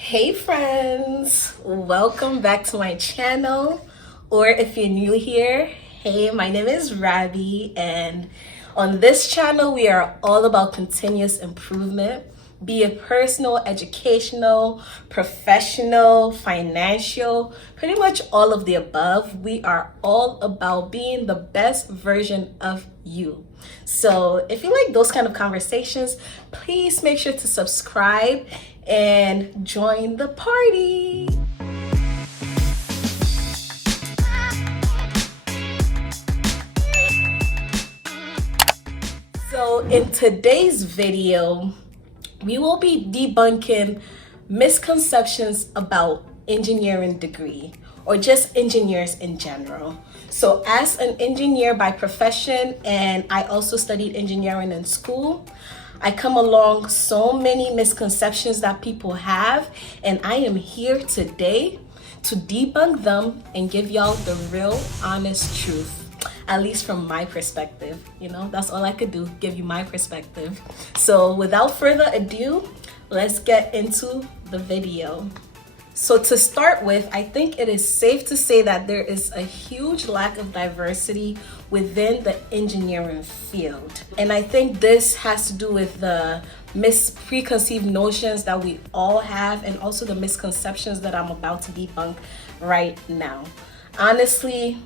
Hey friends, welcome back to my channel. Or if you're new here, hey, my name is Rabi, and on this channel we are all about continuous improvement, be it personal, educational, professional, financial, pretty much all of the above. We are all about being the best version of you. So if you like those kind of conversations, please make sure to subscribe and join the party. So in today's video, we will be debunking misconceptions about engineering degree or just engineers in general. So as an engineer by profession, and I also studied engineering in school, I come along so many misconceptions that people have, and I am here today to debunk them and give y'all the real honest truth. At least from my perspective, that's all I could do, give you my perspective. So without further ado, let's get into the video. So to start with, I think it is safe to say that there is a huge lack of diversity within the engineering field. And I think this has to do with the preconceived notions that we all have, and also the misconceptions that I'm about to debunk right now. Honestly,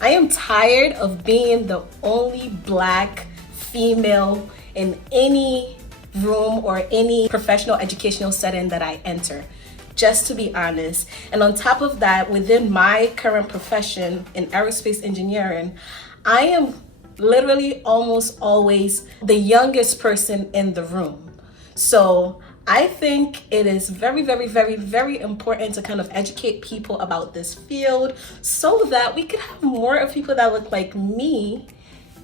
I am tired of being the only Black female in any room or any professional educational setting that I enter, just to be honest. And on top of that, within my current profession in aerospace engineering, I am literally almost always the youngest person in the room. So I think it is very, very, very, very important to kind of educate people about this field so that we could have more of people that look like me,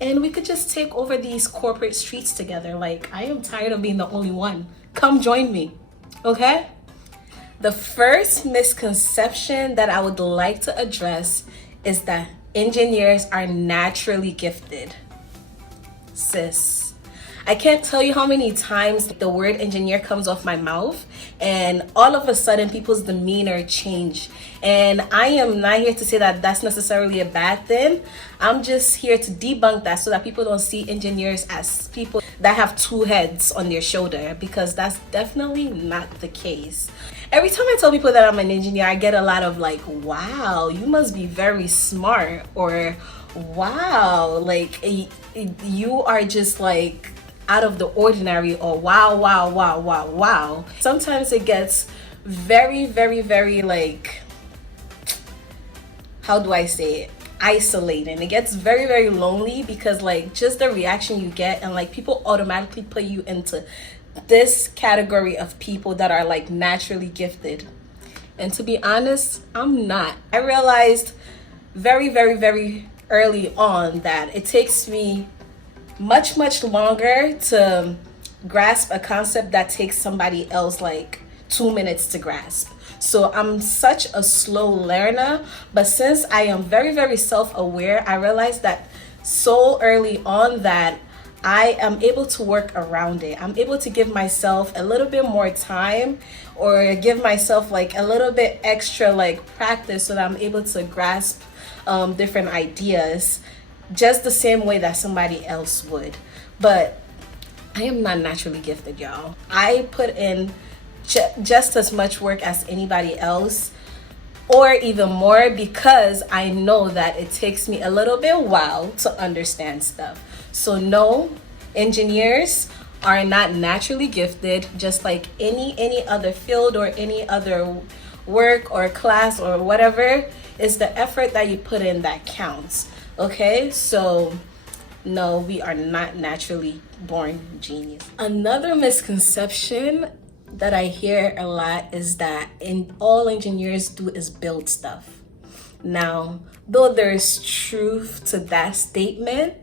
and we could just take over these corporate streets together. Like, I am tired of being the only one. Come join me, okay? The first misconception that I would like to address is that engineers are naturally gifted. Sis, I can't tell you how many times the word engineer comes off my mouth and all of a sudden people's demeanor change. And I am not here to say that that's necessarily a bad thing. I'm just here to debunk that so that people don't see engineers as people that have two heads on their shoulder, because that's definitely not the case. Every time I tell people that I'm an engineer, I get a lot of like, wow, you must be very smart, or wow, like you are just like out of the ordinary, or wow, wow, wow, wow, wow. Sometimes it gets very, very, very like, how do I say it? Isolating. It gets very, very lonely, because like just the reaction you get, and like people automatically put you into this category of people that are like naturally gifted. And to be honest, I'm not. I realized very, very, very early on that it takes me much, much longer to grasp a concept that takes somebody else like 2 minutes to grasp. So I'm such a slow learner, but since I am very, very self-aware, I realized that so early on that I am able to work around it. I'm able to give myself a little bit more time, or give myself like a little bit extra like practice, so that I'm able to grasp different ideas just the same way that somebody else would. But I am not naturally gifted, y'all. I put in just as much work as anybody else, or even more, because I know that it takes me a little bit while to understand stuff. So no, engineers are not naturally gifted, just like any other field or any other work or class or whatever. It's the effort that you put in that counts. Okay, so no, we are not naturally born genius. Another misconception that I hear a lot is that all engineers do is build stuff. Now, though there's truth to that statement,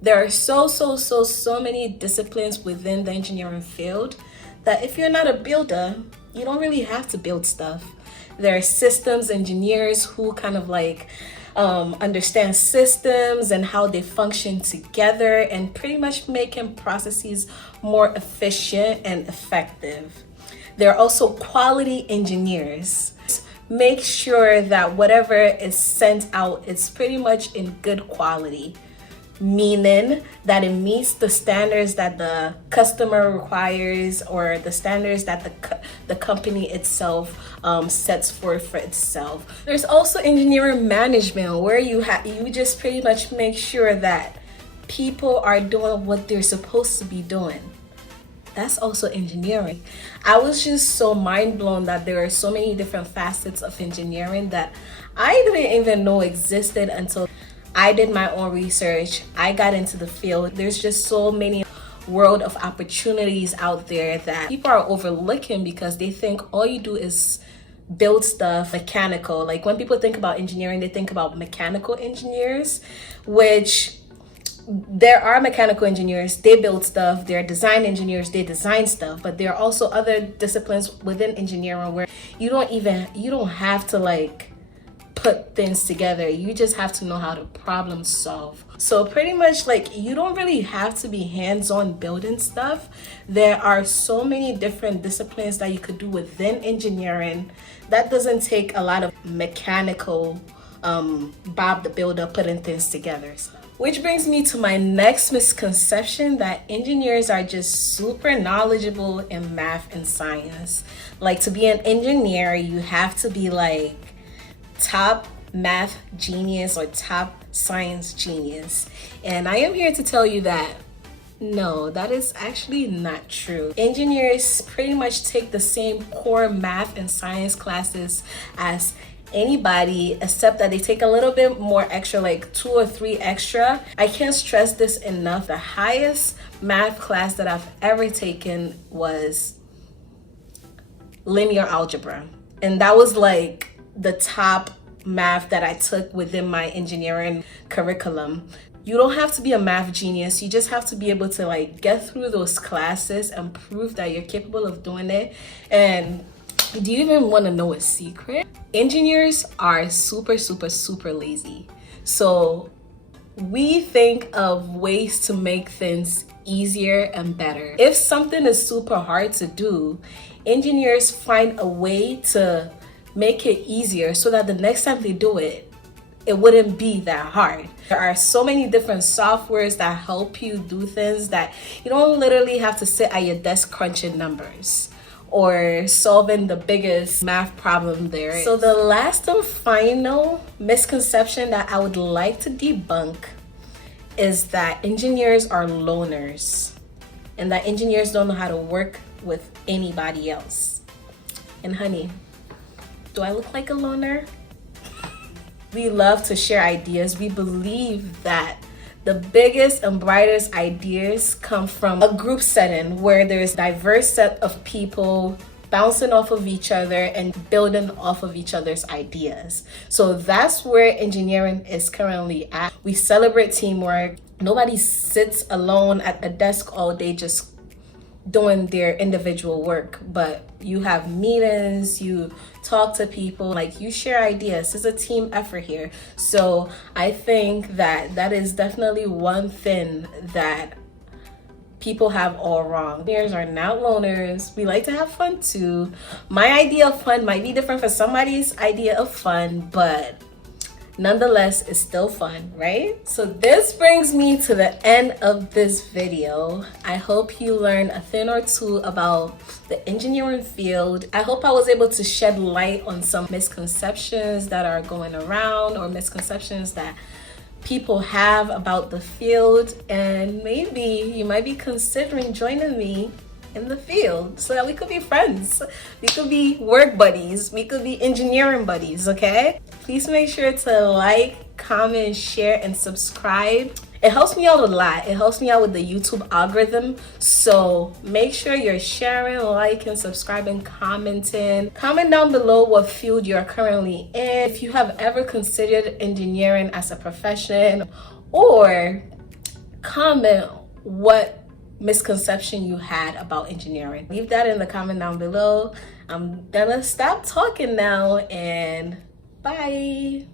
there are so many disciplines within the engineering field that if you're not a builder, you don't really have to build stuff. There are systems engineers who kind of like understand systems and how they function together, and pretty much making processes more efficient and effective. They're also quality engineers. Make sure that whatever is sent out is pretty much in good quality, meaning that it meets the standards that the customer requires or the standards that the company itself sets forth for itself. There's also engineering management, where you just pretty much make sure that people are doing what they're supposed to be doing. That's also engineering. I was just so mind blown that there are so many different facets of engineering that I didn't even know existed until I did my own research. I got into the field. There's just so many world of opportunities out there that people are overlooking because they think all you do is build stuff mechanical. Like when people think about engineering, they think about mechanical engineers, which there are mechanical engineers, they build stuff. There are design engineers, they design stuff. But there are also other disciplines within engineering where you don't have to like put things together. You just have to know how to problem solve. So pretty much like you don't really have to be hands-on building stuff. There are so many different disciplines that you could do within engineering that doesn't take a lot of mechanical Bob the Builder putting things together. Which brings me to my next misconception, that engineers are just super knowledgeable in math and science. Like, to be an engineer, you have to be like top math genius or top science genius. And I am here to tell you that no, that is actually not true. Engineers pretty much take the same core math and science classes as anybody, except that they take a little bit more extra, like 2 or 3 extra. I can't stress this enough. The highest math class that I've ever taken was linear algebra, and that was like the top math that I took within my engineering curriculum. You don't have to be a math genius. You just have to be able to like get through those classes and prove that you're capable of doing it. And do you even want to know a secret? Engineers are super lazy. So we think of ways to make things easier and better. If something is super hard to do, engineers find a way to make it easier so that the next time they do it, it wouldn't be that hard. There are so many different softwares that help you do things that you don't literally have to sit at your desk crunching numbers or solving the biggest math problem there is. So the last and final misconception that I would like to debunk is that engineers are loners and that engineers don't know how to work with anybody else. And honey, do I look like a loner? We love to share ideas. We believe that the biggest and brightest ideas come from a group setting where there's a diverse set of people bouncing off of each other and building off of each other's ideas. So that's where engineering is currently at. We celebrate teamwork. Nobody sits alone at a desk all day just doing their individual work, but you have meetings, you talk to people, like you share ideas. It's a team effort here. So I think that is definitely one thing that people have all wrong. Engineers are not loners. We like to have fun too. My idea of fun might be different from somebody's idea of fun, but nonetheless, it's still fun, right? So this brings me to the end of this video. I hope you learned a thing or two about the engineering field. I hope I was able to shed light on some misconceptions that are going around, or misconceptions that people have about the field, and maybe you might be considering joining me in the field so that we could be friends, we could be work buddies, we could be engineering buddies. Okay, please make sure to like, comment, share, and subscribe. It helps me out a lot. It helps me out with the YouTube algorithm. So make sure you're sharing, liking, subscribing, commenting. Comment down below what field you're currently in, if you have ever considered engineering as a profession, or comment what misconception you had about engineering. Leave that in the comment down below. I'm gonna stop talking now, and bye.